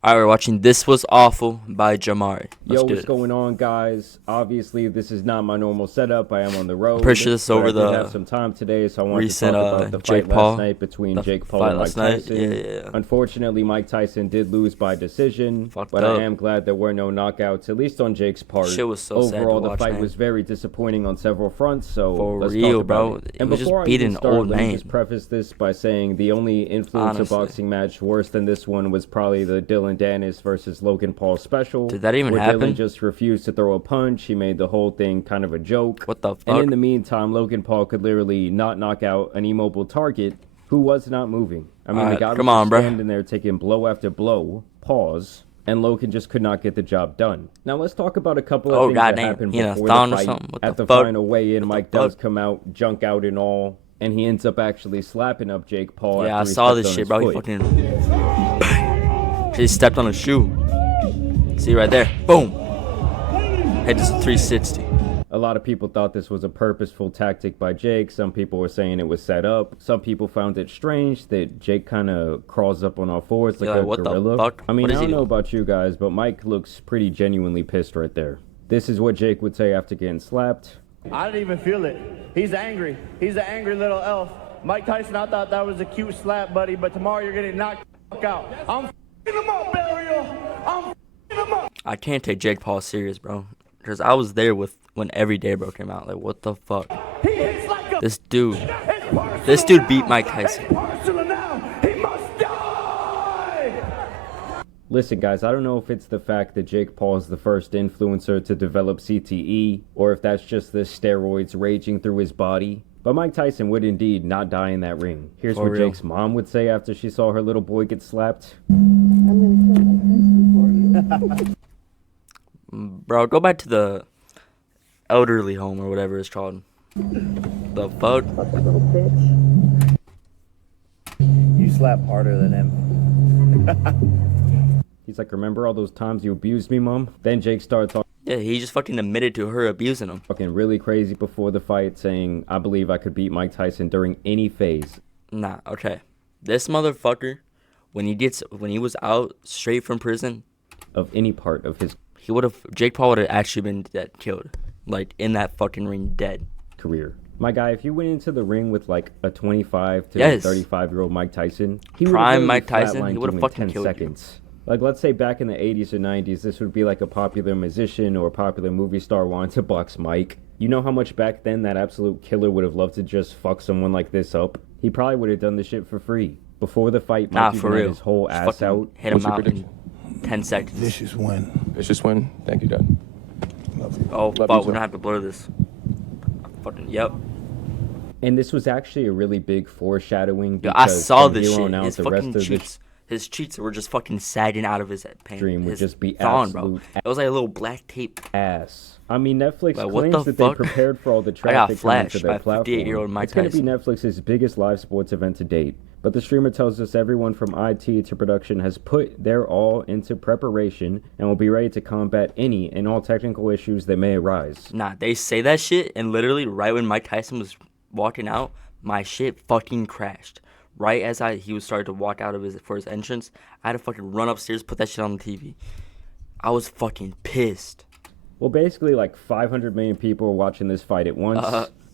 All right, we're watching This Was Awful by Jamari. Let's Yo, do what's it. going on, guys? Obviously, this is not my normal setup. I am on the road. I'm pretty sure this is over I did have the some time today, so I wanted recent to talk about the Jake fight Paul. last night between The Jake Paul fight and Mike last night? Tyson. Yeah. Unfortunately, Mike Tyson did lose by decision, Fucked but up. I am glad there were no knockouts, at least on Jake's part. Shit was so sad to Overall, the watch, fight man. was very disappointing on several fronts, so For let's real, talk about bro. it. He And was just before I beating even an start, old let me man. just preface this by saying the only influencer Honestly. boxing match worse than this one was probably the Dylan Dennis versus Logan Paul special. Did that even where happen? Dylan just refused to throw a punch. He made the whole thing kind of a joke. What the fuck? And in the meantime, Logan Paul could literally not knock out an immobile target who was not moving. I mean, the guy was just standing there taking blow after blow, pause, and Logan just could not get the job done. Now let's talk about a couple of things that happened before the fight. At the final weigh-in, Mike does come out, junk out and all, and he ends up actually slapping up Jake Paul. Yeah, I after he saw stepped this on shit, his bro. He foot. fucking... He stepped on a shoe. See right there? Boom. Head just 360. A lot of people thought this was a purposeful tactic by Jake. Some people were saying it was set up. Some people found it strange that Jake kind of crawls up on all fours like a gorilla. The fuck? I mean, What I is he don't know doing? about you guys, but Mike looks pretty genuinely pissed right there. This is what Jake would say after getting slapped. I didn't even feel it. He's angry. He's an angry little elf. Mike Tyson, I thought that was a cute slap, buddy, but tomorrow you're getting knocked the fuck out. I'm f***ing him up, Burial. I'm f***ing him up. I can't take Jake Paul serious, bro. Because I was there when Every Day Bro came out. Like, what the fuck? He hits like a This dude beat Mike Tyson. personal now. He must die. Listen, guys, I don't know if it's the fact that Jake Paul is the first influencer to develop CTE, or if that's just the steroids raging through his body. But Mike Tyson would indeed not die in that ring. Here's what Jake's mom would say after she saw her little boy get slapped. I'm gonna kill Mike Tyson for you. Bro, go back to the elderly home or whatever it's called. The fuck? Fuck you, little bitch. You slap harder than him. He's like, remember all those times you abused me, Mom? Then Jake starts Yeah, he just fucking admitted to her abusing him. talking really crazy before the fight, saying, I believe I could beat Mike Tyson during any phase. Nah, okay. This motherfucker, when he was out straight from prison, Of any part of his Jake Paul would have actually been killed. Like, in that fucking ring, dead. career. My guy, if you went into the ring with like a 25 to Yes. 35-year-old Mike Tyson, he Prime would Mike Tyson, he would would've have fucking 10 killed you. seconds. Like, let's say back in the 80s or 90s, this would be like a popular musician or a popular movie star wanting to box Mike. You know how much back then that absolute killer would have loved to just fuck someone like this up? He probably would have done this shit for free. Before the fight, Nah, Mike for even had real. his whole Just ass fucking out. hit him What's your out in prediction? 10 seconds. Vicious win. Vicious win. Thank you, Dad. Love you. Oh, Love you, fuck, too. we don't have to blur this. Fucking, yep. And this was actually a really big foreshadowing Yo, I because saw from this here shit. on out, His the rest fucking of cheeks. His cheeks were just fucking sagging out of his pain. Dream would His just be thong, bro. absolute It was like a little black tape. ass. I mean, Netflix Like, what claims the that they fuck? prepared for all the I got traffic coming to flashed their by platform. 58-year-old Mike It's going to be Tyson. Netflix's biggest live sports event to date. But the streamer tells us everyone from IT to production has put their all into preparation and will be ready to combat any and all technical issues that may arise. Nah, they say that shit, and literally right when Mike Tyson was walking out, my shit fucking crashed. Right as he was starting to walk out of for his entrance, I had to fucking run upstairs, put that shit on the TV. I was fucking pissed. Well, basically, like 500 million people were watching this fight at once.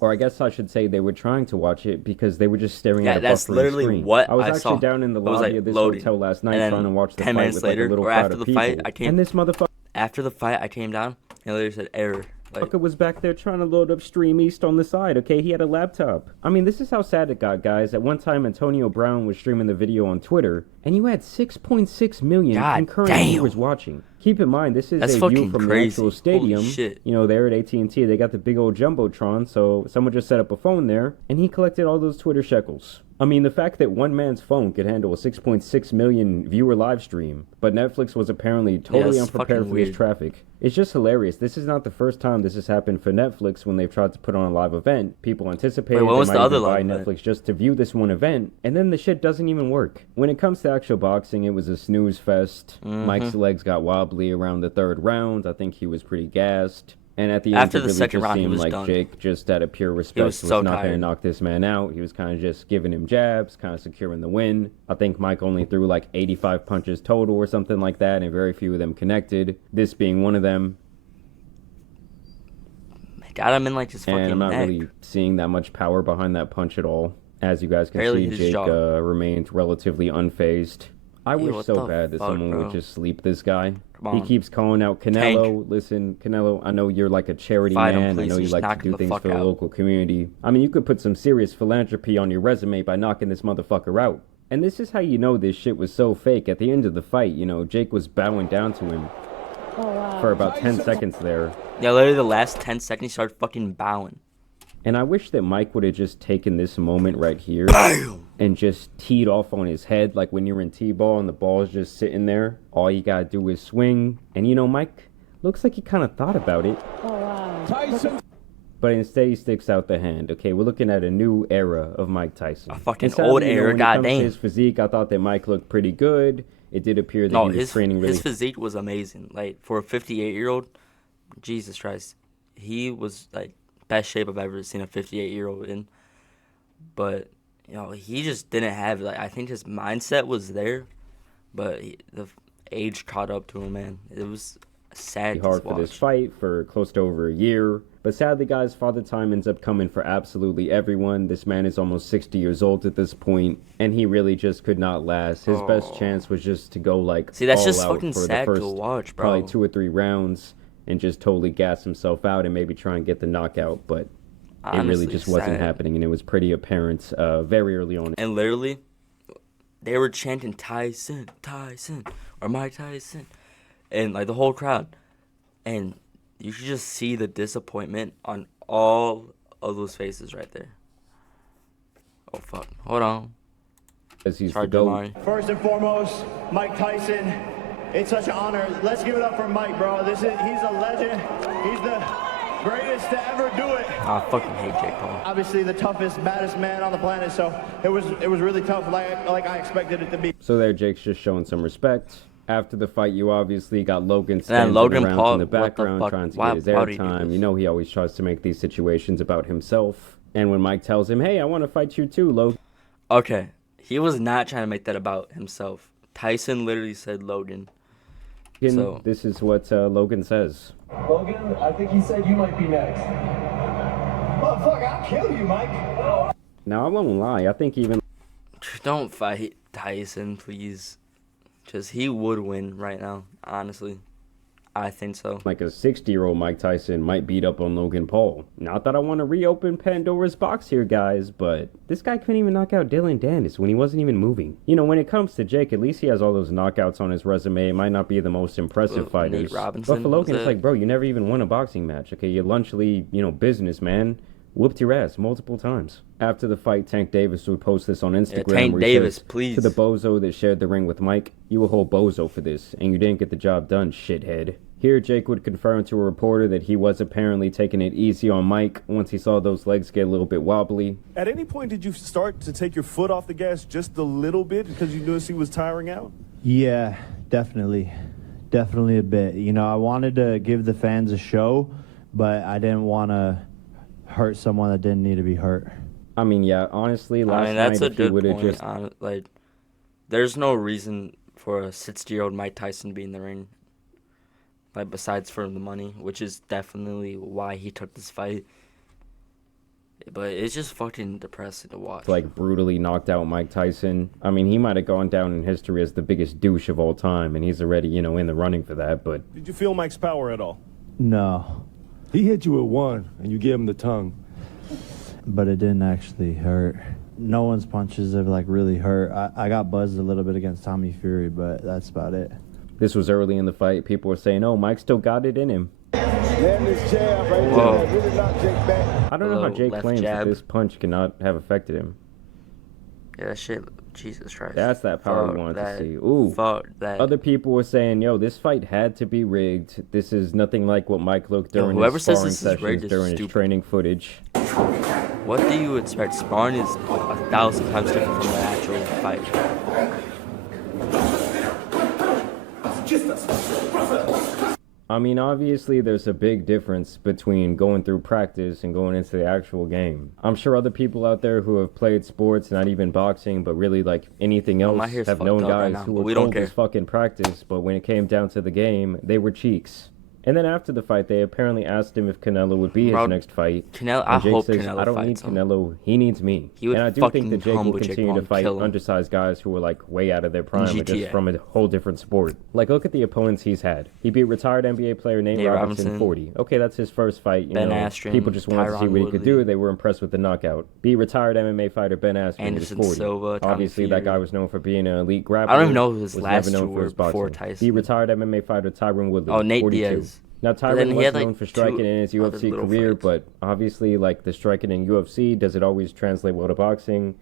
Or I guess I should say they were trying to watch it because they were just staring at a that's buffering literally screen. what I was I actually saw. down in the It was, lobby like, of this loading. hotel last night And then trying to watch the 10 fight minutes with like later, a little or crowd after of the people. fight, I came- And this motherfucker After the fight, I came down, and literally said error. Like, was back there trying to load up Stream East on the side, okay? He had a laptop. I mean, this is how sad it got, guys. At one time, Antonio Brown was streaming the video on Twitter, and you had 6.6 million God concurrent damn. viewers watching. Keep in mind, this is That's a view fucking from crazy. the actual Holy stadium. shit. You know, there at AT&T, they got the big old Jumbotron, so someone just set up a phone there, and he collected all those Twitter shekels. I mean, the fact that one man's phone could handle a 6.6 million viewer live stream, but Netflix was apparently totally it's unprepared fucking for this weird. traffic. It's just hilarious. This is not the first time this has happened for Netflix when they've tried to put on a live event. People anticipated Wait, what they was might the other even buy live event? Netflix just to view this one event, and then the shit doesn't even work. When it comes to actual boxing, it was a snooze fest. Mm-hmm. Mike's legs got wobbly around the third round. I think he was pretty gassed. And at the end, After it the really second just round, he seemed was like done. Jake, just out of pure respect, was so not going to tired. knock this man out. He was kind of just giving him jabs, kind of securing the win. I think Mike only threw like 85 punches total or something like that, and very few of them connected. This being one of them. Got him in like his fucking And I'm not neck. really seeing that much power behind that punch at all. As you guys can Barely see, hit his Jake jaw. remained relatively unfazed. I wish what so the bad that fuck, someone bro? would just sleep this guy. Come He on. keeps calling out Canelo. Listen, Canelo, I know you're like a charity Fight him, man. I please, know and you just like knock to him do the things fuck for the out. local community. I mean, you could put some serious philanthropy on your resume by knocking this motherfucker out. And this is how you know this shit was so fake. At the end of the fight, you know, Jake was bowing down to him for about 10 seconds there. Yeah, literally the last 10 seconds, he started fucking bowing. And I wish that Mike would have just taken this moment right here Bam! and just teed off on his head. Like when you're in T-ball and the ball's just sitting there, all you gotta do is swing. And you know, Mike looks like he kind of thought about it. Oh, wow. Tyson. But instead he sticks out the hand. Okay, we're looking at a new era of Mike Tyson. A fucking And sadly, old you know, era, when it comes to goddamn. his physique, I thought that Mike looked pretty good. It did appear that No, he was training really his physique was amazing. Like, for a 58-year-old, Jesus Christ, he was, like, best shape I've ever seen a 58-year-old in. But, you know, he just didn't have, like, I think his mindset was there, but the age caught up to him, man. It was sad to hard for watch. this fight for close to over a year. But sadly, guys, Father Time ends up coming for absolutely everyone. This man is almost 60 years old at this point, and he really just could not last. His best chance was just to go like See, that's all just out fucking for the sad first to watch, bro. probably 2 or 3 rounds and just totally gas himself out and maybe try and get the knockout. But it really Honestly, just wasn't sad. happening, and it was pretty apparent very early on. And literally, they were chanting Tyson, Tyson, or Mike Tyson, and like the whole crowd. And you could just see the disappointment on all of those faces right there. Oh, fuck. Hold on. As he's Sorry, the GOAT. Damari. First and foremost, Mike Tyson. It's such an honor. Let's give it up for Mike, bro. He's a legend. He's the greatest to ever do it. I fucking hate Jake Paul. Obviously the toughest, baddest man on the planet, so it was really tough, like I expected it to be. So there, Jake's just showing some respect. After the fight, you obviously got Logan then standing Logan around Paul, in the what the background fuck? trying to Why- get his why would he do airtime. this? You know he always tries to make these situations about himself. And when Mike tells him, hey, I want to fight you too, Logan. Okay. He was not trying to make that about himself. Tyson literally said Logan. So- This is what Logan says. Logan, I think he said you might be next. Motherfucker, I'll kill you, Mike. Now, I won't lie. I think even Don't fight Tyson, please. Because he would win right now, honestly. I think so. like a 60-year-old Mike Tyson might beat up on Logan Paul. Not that I want to reopen Pandora's box here, guys, but this guy couldn't even knock out Dylan Dennis when he wasn't even moving. You know, when it comes to Jake, at least he has all those knockouts on his resume. It might not be the most impressive Nate fighters. Robinson, But for Logan, was it's it? like, bro, you never even won a boxing match. Okay, you lunchly, businessman. Whooped your ass multiple times. After the fight, Tank Davis would post this on Instagram. Tank where he Davis, says, please. To the bozo that shared the ring with Mike, you a whole bozo for this, and you didn't get the job done, shithead. Here, Jake would confirm to a reporter that he was apparently taking it easy on Mike once he saw those legs get a little bit wobbly. At any point, did you start to take your foot off the gas just a little bit because you noticed he was tiring out? Yeah, definitely. Definitely a bit. You know, I wanted to give the fans a show, but I didn't want to hurt someone that didn't need to be hurt. I mean, yeah, honestly, last that's night a if he good would have point. just... Like, there's no reason for a 60-year-old Mike Tyson to be in the ring. Like, besides for the money, which is definitely why he took this fight. But it's just fucking depressing to watch. like brutally knocked out Mike Tyson. I mean, he might have gone down in history as the biggest douche of all time, and he's already, in the running for that, but... Did you feel Mike's power at all? No, He hit you with one, and you gave him the tongue. but it didn't actually hurt. No one's punches have, really hurt. I got buzzed a little bit against Tommy Fury, but that's about it. This was early in the fight. People were saying, oh, Mike still got it in him. Then this jab right Whoa. there really knocked Jake back. I don't know how Hello, Jake left claims jab. that this punch cannot have affected him. Yeah, that shit, Jesus Christ. That's that power Fuck we wanted that. to see. Ooh. Fuck that. Other people were saying, yo, this fight had to be rigged. This is nothing like what Mike looked Yo, during whoever his says sparring this is sessions, rigged is during his stupid. training footage. What do you expect? Sparring is 1,000 times different from the actual fight. I mean, obviously, there's a big difference between going through practice and going into the actual game. I'm sure other people out there who have played sports, not even boxing, but really like anything else, have known guys who were cold as fucking practice, but when it came down to the game, they were cheeks. And then after the fight, they apparently asked him if Canelo would be his next fight. I hope says, Canelo I don't need Canelo. He needs me. And I do think that Jake will continue to fight undersized guys who are like way out of their prime, or just from a whole different sport. Like, look at the opponents he's had. He beat retired NBA player Nate Robinson 40. Okay, that's his first fight. You know, Askren, people just wanted to see what he could do. They were impressed with the knockout. Beat retired MMA fighter Ben Askren. Anderson 40. Silva, Obviously, that guy was known for being an elite grappler. I don't even know who his last two were before Tyson. Beat retired MMA fighter Tyron Woodley. Oh, Nate 42. Diaz. Now, Tyron was known like for striking in his UFC career, but obviously, like, the striking in UFC, does it always translate well to boxing?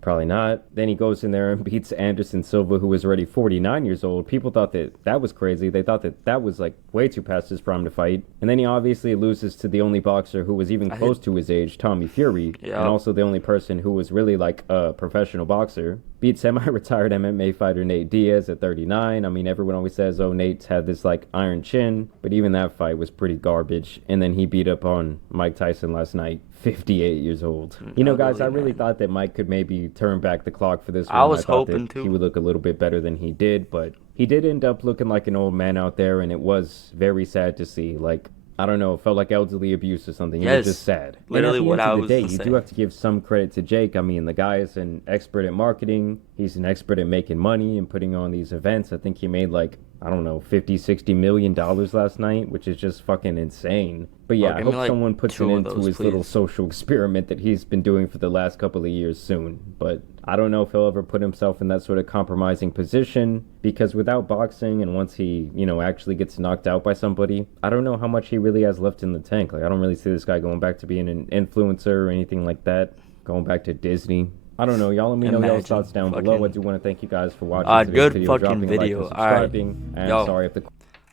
Probably not. Then he goes in there and beats Anderson Silva, who was already 49 years old. People thought that was crazy. They thought that was, like, way too past his prime to fight. And then he obviously loses to the only boxer who was even close to his age, Tommy Fury, and also the only person who was really, like, a professional boxer. Beat semi-retired MMA fighter Nate Diaz at 39. I mean, everyone always says, oh, Nate's had this, like, iron chin. But even that fight was pretty garbage. And then he beat up on Mike Tyson last night, 58 years old. You know, guys, I really thought that Mike could maybe turn back the clock for this one. I was hoping he would look a little bit better than he did. But he did end up looking like an old man out there. And it was very sad to see. Like, I don't know, it felt like elderly abuse or something. It was just sad. Literally what I was saying. You do have to give some credit to Jake. I mean, the guy is an expert at marketing. He's an expert at making money and putting on these events. I think he made like, I don't know, $50-60 million last night, which is just fucking insane. But yeah, I hope someone puts an end to his little social experiment that he's been doing for the last couple of years soon. But I don't know if he'll ever put himself in that sort of compromising position, because without boxing, and once he, you know, actually gets knocked out by somebody, I don't know how much he really has left in the tank. Like, I don't really see this guy going back to being an influencer or anything like that, going back to Disney. I don't know. Y'all let me know y'all's thoughts down below. I do want to thank you guys for watching today's video, dropping a like and subscribing. And sorry if the...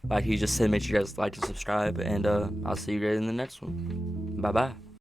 Like he just said, make sure you guys like and subscribe, and I'll see you guys in the next one. Bye-bye.